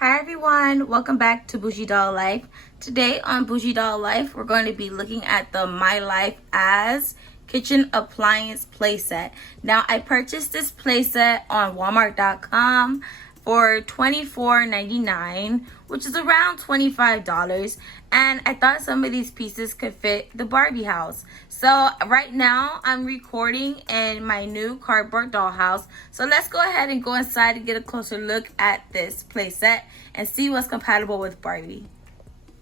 Hi everyone, welcome back to Bougie Doll Life. Today on Bougie Doll Life, we're going to be looking at the My Life As Kitchen Appliance playset. Now, I purchased this playset on Walmart.com for $24.99, which is around $25, and I thought some of these pieces could fit the Barbie house. So right now I'm recording in my new cardboard dollhouse. So let's go ahead and go inside and get a closer look at this playset and see what's compatible with Barbie.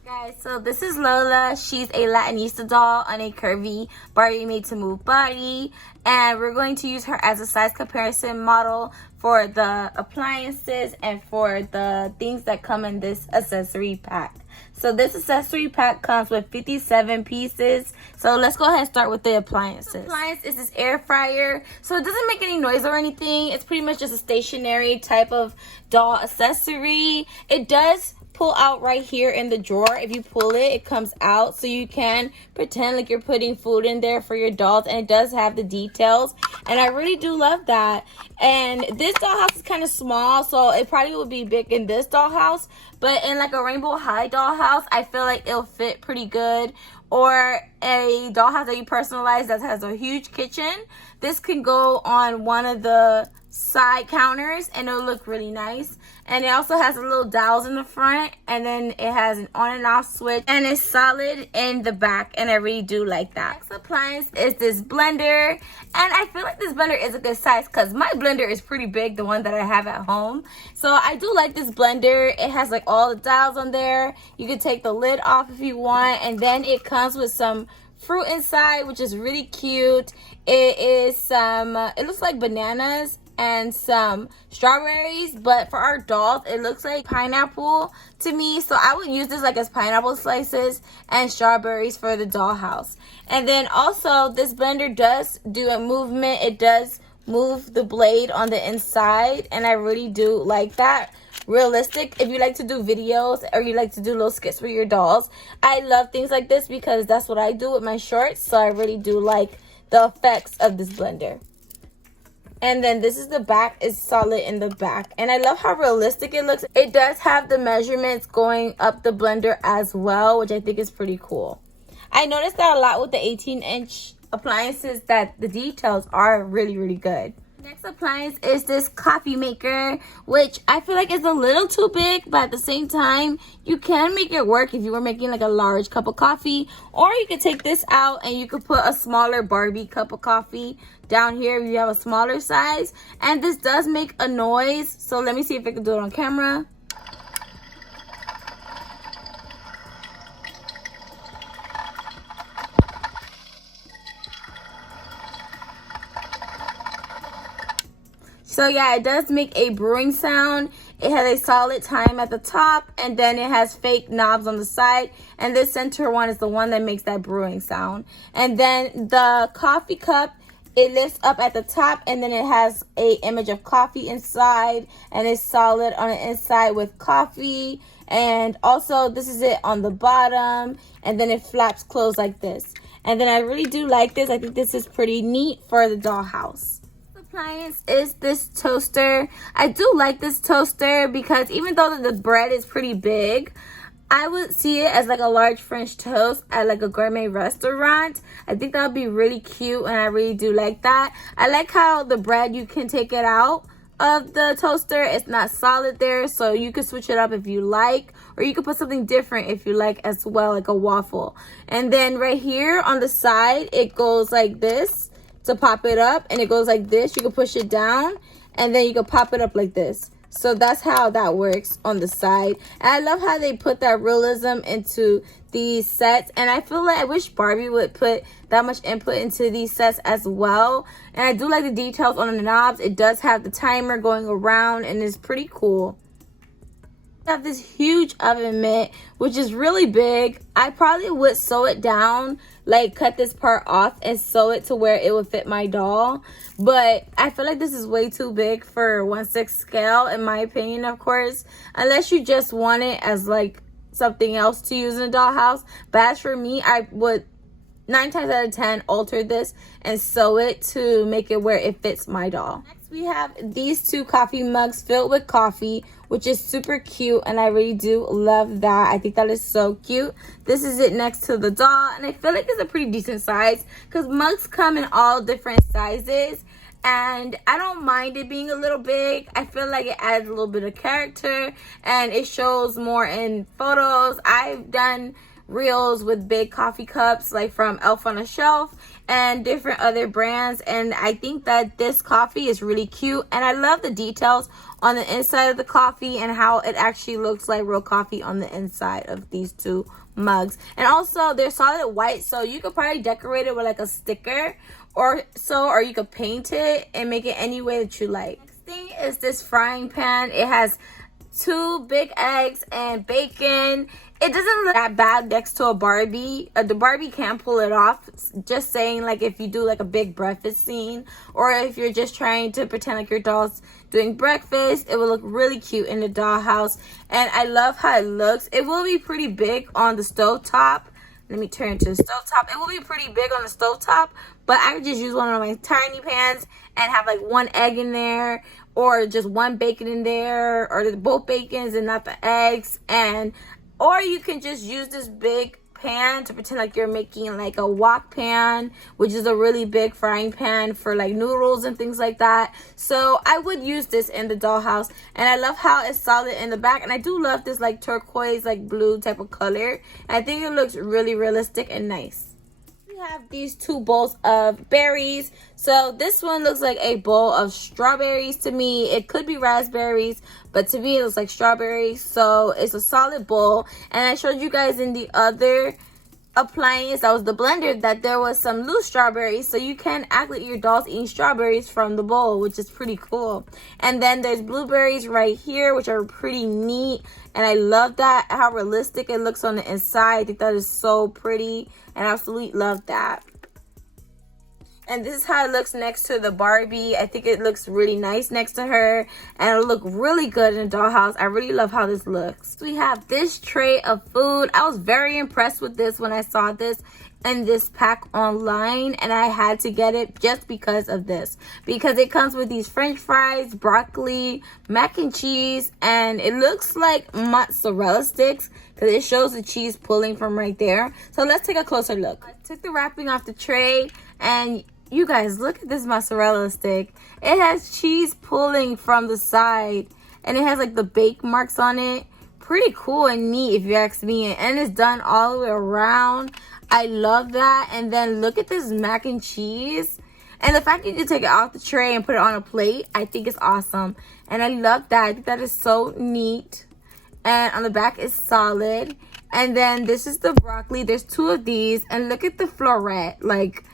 Guys, so this is Lola. She's a Latinista doll on a curvy Barbie made to move body, and we're going to use her as a size comparison model for the appliances and for the things that come in this accessory pack. So this accessory pack comes with 57 pieces. So let's go ahead and start with the appliances. The appliance is this air fryer. So it doesn't make any noise or anything. It's pretty much just a stationary type of doll accessory. It does pull out right here in the drawer. If you pull it, it comes out, so you can pretend like you're putting food in there for your dolls, and it does have the details, and I really do love that. And this dollhouse is kind of small, so it probably would be big in this dollhouse, but in like a Rainbow High dollhouse, I feel like it'll fit pretty good. Or a dollhouse that you personalize that has a huge kitchen, this can go on one of the side counters and it'll look really nice. And it also has a little dowels in the front, and then it has an on and off switch, and it's solid in the back, and I really do like that. Next appliance is this blender, and I feel like this blender is a good size because my blender is pretty big, the one that I have at home. So I do like this blender. It has like all the dials on there. You can take the lid off if you want, and then it comes with some fruit inside, which is really cute. It is some it looks like bananas and some strawberries, but for our dolls it looks like pineapple to me, so I would use this like as pineapple slices and strawberries for the dollhouse. And then also this blender does do a movement. It does move the blade on the inside, and I really do like that. Realistic, if you like to do videos or you like to do little skits for your dolls, I love things like this because that's what I do with my shorts. So I really do like the effects of this blender. And then this is the back. It's solid in the back, and I love how realistic it looks. It does have the measurements going up the blender as well, which I think is pretty cool. I noticed that a lot with the 18-inch appliances, that the details are really good. Next appliance is this coffee maker, which I feel like is a little too big, but at the same time, you can make it work if you were making like a large cup of coffee. Or you could take this out and you could put a smaller Barbie cup of coffee down here if you have a smaller size. And this does make a noise, so let me see if I can do it on camera. So yeah, it does make a brewing sound. It has a solid time at the top, and then it has fake knobs on the side. And this center one is the one that makes that brewing sound. And then the coffee cup, it lifts up at the top, and then it has a image of coffee inside, and it's solid on the inside with coffee. And also this is it on the bottom, and then it flaps closed like this. And then I really do like this. I think this is pretty neat for the dollhouse. Appliance is this toaster. I do like this toaster because even though the bread is pretty big, I would see it as like a large French toast at like a gourmet restaurant. I think that would be really cute, and I really do like that. I like how the bread, you can take it out of the toaster. It's not solid there, so you can switch it up if you like, or you can put something different if you like as well, like a waffle. And then right here on the side, it goes like this to pop it up, and it goes like this. You can push it down, and then you can pop it up like this. So that's how that works on the side. And I love how they put that realism into these sets, and I feel like I wish Barbie would put that much input into these sets as well. And I do like the details on the knobs. It does have the timer going around, and it's pretty cool. I have this huge oven mitt, which is really big. I probably would sew it down, like cut this part off and sew it to where it would fit my doll, but I feel like this is way too big for 1/6 scale, in my opinion, of course, unless you just want it as like something else to use in a dollhouse. But as for me, I would 9 times out of 10 alter this and sew it to make it where it fits my doll. Next We have these two coffee mugs filled with coffee, which is super cute, and I really do love that. I think that is so cute. This is it next to the doll, and I feel like it's a pretty decent size because mugs come in all different sizes, and I don't mind it being a little big. I feel like it adds a little bit of character, and it shows more in photos. I've done reels with big coffee cups like from Elf on a Shelf and different other brands, and I think that this coffee is really cute, and I love the details on the inside of the coffee and how it actually looks like real coffee on the inside of these two mugs. And also they're solid white, so you could probably decorate it with like a sticker or so, or you could paint it and make it any way that you like. Next thing is this frying pan. It has 2 big eggs and bacon. It doesn't look that bad next to a Barbie. The Barbie can pull it off. Just saying, like if you do like a big breakfast scene, or if you're just trying to pretend like your doll's doing breakfast, it will look really cute in the dollhouse. And I love how it looks. It will be pretty big on the stovetop. Let me turn to the stovetop. It will be pretty big on the stovetop, but I could just use one of my tiny pans and have like 1 egg in there, or just 1 bacon in there, or both bacons and not the eggs. And or you can just use this big pan to pretend like you're making like a wok pan, which is a really big frying pan for like noodles and things like that. So I would use this in the dollhouse, and I love how it's solid in the back, and I do love this like turquoise like blue type of color. I think it looks really realistic and nice. We have these 2 bowls of berries. So this one looks like a bowl of strawberries to me. It could be raspberries, but to me it looks like strawberries. So it's a solid bowl. And I showed you guys in the other appliance, that was the blender, that there was some loose strawberries, so you can act like your doll's eating strawberries from the bowl, which is pretty cool. And then there's blueberries right here, which are pretty neat, and I love that, how realistic it looks on the inside. I think that is so pretty, and I absolutely love that. And this is how it looks next to the Barbie. I think it looks really nice next to her, and it'll look really good in a dollhouse. I really love how this looks. We have this tray of food. I was very impressed with this when I saw this in this pack online, and I had to get it just because of this. Because it comes with these French fries, broccoli, mac and cheese, and it looks like mozzarella sticks because it shows the cheese pulling from right there. So let's take a closer look. I took the wrapping off the tray, and you guys, look at this mozzarella stick. It has cheese pulling from the side, and it has like the bake marks on it. Pretty cool and neat if you ask me. And it's done all the way around. I love that. And then look at this mac and cheese. And the fact that you can take it off the tray and put it on a plate, I think is awesome. And I love that. I think that is so neat. And on the back is solid. And then this is the broccoli. There's 2 of these. And look at the floret. Like,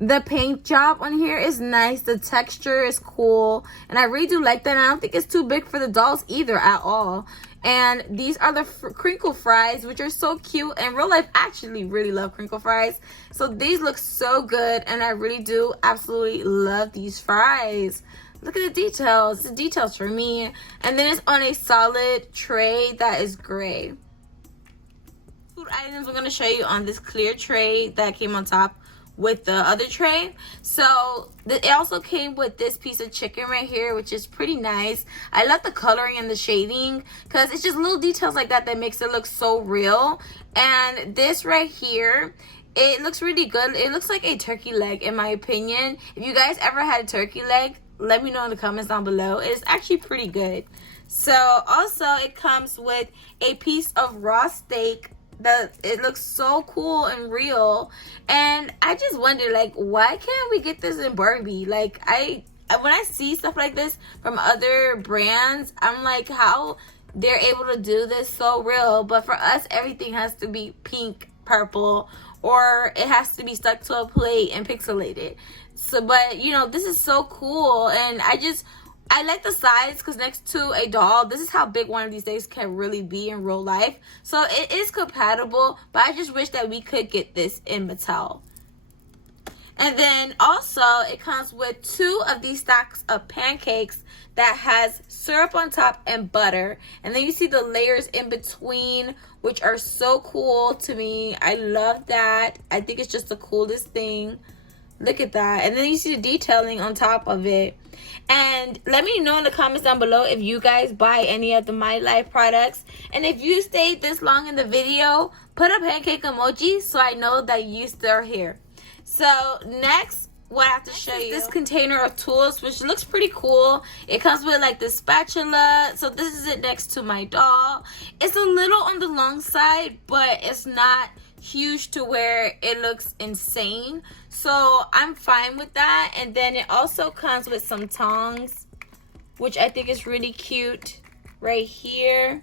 the paint job on here is nice. The texture is cool. And I really do like that. And I don't think it's too big for the dolls either at all. And these are the crinkle fries, which are so cute. In real life, I actually really love crinkle fries. So these look so good. And I really do absolutely love these fries. Look at the details. The details for me. And then it's on a solid tray that is gray. Food items I'm going to show you on this clear tray that came on top with the other tray. So it also came with this piece of chicken right here, which is pretty nice. I love the coloring and the shading because it's just little details like that that makes it look so real. And this right here, it looks really good. It looks like a turkey leg in my opinion. If you guys ever had a turkey leg, let me know in the comments down below. It is actually pretty good. So also it comes with a piece of raw steak. It looks so cool and real, and I just wonder, like, why can't we get this in Barbie? Like, when I see stuff like this from other brands, I'm like, how they're able to do this so real, but for us everything has to be pink, purple, or it has to be stuck to a plate and pixelated. So, but you know, this is so cool, and I like the size because next to a doll, this is how big one of these things can really be in real life. So it is compatible, but I just wish that we could get this in Mattel. And then also it comes with 2 of these stacks of pancakes that has syrup on top and butter. And then you see the layers in between, which are so cool to me. I love that. I think it's just the coolest thing. Look at that. And then you see the detailing on top of it. And let me know in the comments down below if you guys buy any of the My Life products. And if you stayed this long in the video, put a pancake emoji so I know that you still are here. So next, what I have to show you, this container of tools, which looks pretty cool. It comes with like the spatula. So this is it next to my doll. It's a little on the long side, but it's not huge to where it looks insane. So I'm fine with that. And then it also comes with some tongs, which I think is really cute right here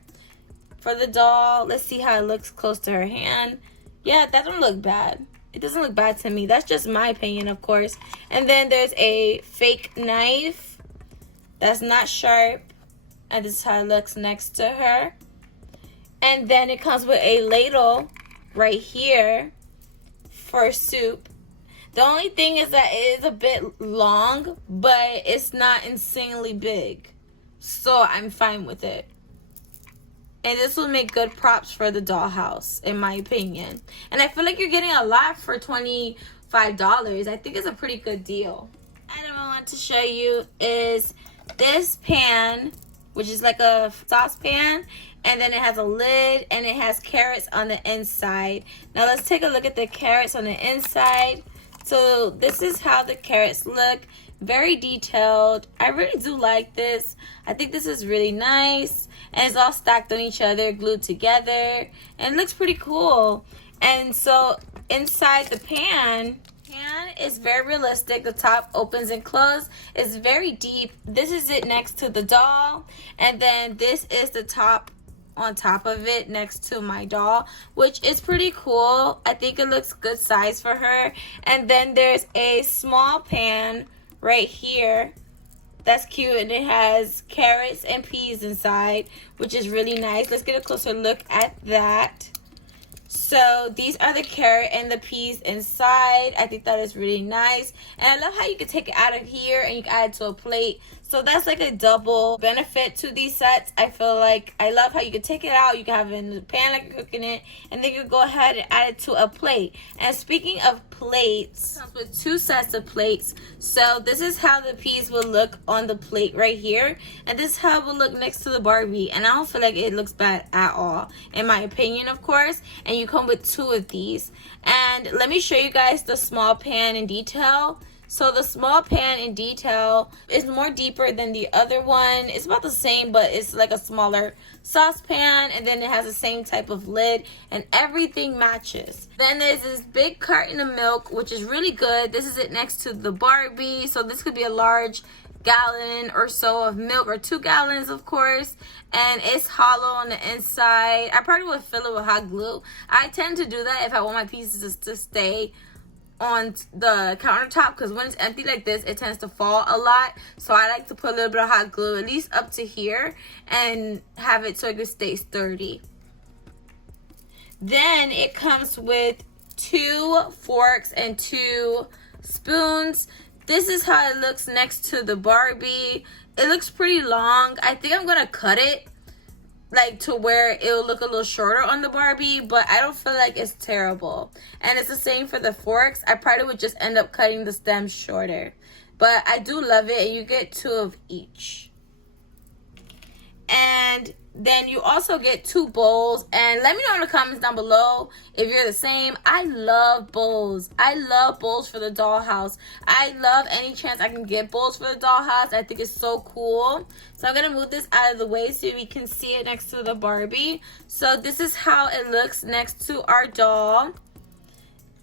for the doll. Let's see how it looks close to her hand. Yeah, that don't look bad. It doesn't look bad to me. That's just my opinion, of course. And then there's a fake knife that's not sharp. And this is how it looks next to her. And then it comes with a ladle right here for soup. The only thing is that it is a bit long, but it's not insanely big. So I'm fine with it. And this will make good props for the dollhouse, in my opinion. And I feel like you're getting a lot for $25. I think it's a pretty good deal. Item I want to show you is this pan, which is like a saucepan. And then it has a lid and it has carrots on the inside. Now let's take a look at the carrots on the inside. So this is how the carrots look. Very detailed. I really do like this. I think this is really nice. And it's all stacked on each other, glued together. And it looks pretty cool. And so inside the pan is very realistic. The top opens and closes. It's very deep. This is it next to the doll. And then this is the top on top of it next to my doll, which is pretty cool. I think it looks good size for her. And then there's a small pan right here that's cute, and it has carrots and peas inside, which is really nice. Let's get a closer look at that. So these are the carrot and the peas inside. I think that is really nice. And I love how you can take it out of here and you can add it to a plate. So that's like a double benefit to these sets. I feel like I love how you can take it out. You can have it in the pan like you're cooking it. And then you can go ahead and add it to a plate. And speaking of plates, it comes with 2 sets of plates. So this is how the peas will look on the plate right here. And this is how it will look next to the Barbie. And I don't feel like it looks bad at all, in my opinion, of course. And you come with 2 of these. And let me show you guys the small pan in detail. So the small pan in detail is more deeper than the other one. It's about the same, but it's like a smaller saucepan. And then it has the same type of lid. And everything matches. Then there's this big carton of milk, which is really good. This is it next to the Barbie. So this could be a large gallon or so of milk, or 2 gallons, of course. And it's hollow on the inside. I probably would fill it with hot glue. I tend to do that if I want my pieces to stay on the countertop, because when it's empty like this, it tends to fall a lot. So I like to put a little bit of hot glue at least up to here and have it so it can stay sturdy. Then it comes with 2 forks and 2 spoons. This is how it looks next to the Barbie. It looks pretty long. I think I'm gonna cut it like to where it'll look a little shorter on the Barbie, but I don't feel like it's terrible. And it's the same for the forks. I probably would just end up cutting the stems shorter, but I do love it. And you get 2 of each. And then you also get 2 bowls. And let me know in the comments down below if you're the same. I love bowls. I love bowls for the dollhouse. I love any chance I can get bowls for the dollhouse. I think it's so cool. So I'm going to move this out of the way so we can see it next to the Barbie. So this is how it looks next to our doll.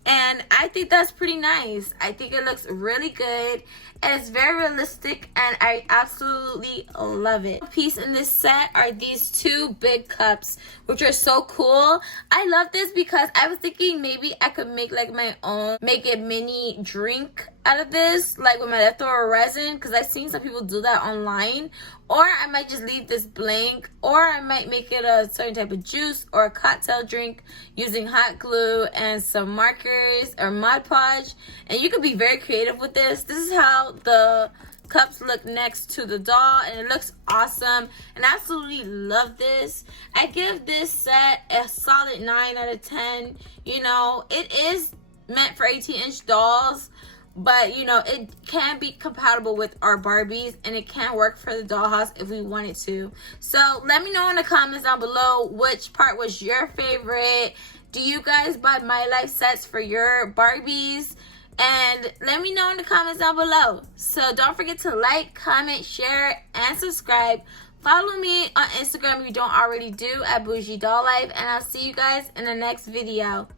And I think that's pretty nice. I think it looks really good. And it's very realistic, and I absolutely love it. The piece in this set are these 2 big cups, which are so cool. I love this because I was thinking maybe I could make like my own, make a mini drink out of this, like with my leftover resin, because I've seen some people do that online. Or I might just leave this blank, or I might make it a certain type of juice or a cocktail drink using hot glue and some markers or Mod Podge. And you can be very creative with this. This is how the cups look next to the doll, and it looks awesome. And I absolutely love this. I give this set a solid 9 out of 10. You know, it is meant for 18-inch dolls. but you know, it can be compatible with our Barbies, and it can work for the dollhouse if we wanted to. So let me know in the comments down below which part was your favorite. Do you guys buy My Life sets for your Barbies? And let me know in the comments down below. So don't forget to like, comment, share, and subscribe. Follow me on Instagram if you don't already do, at Bougie Doll Life. And I'll see you guys in the next video.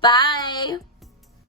Bye.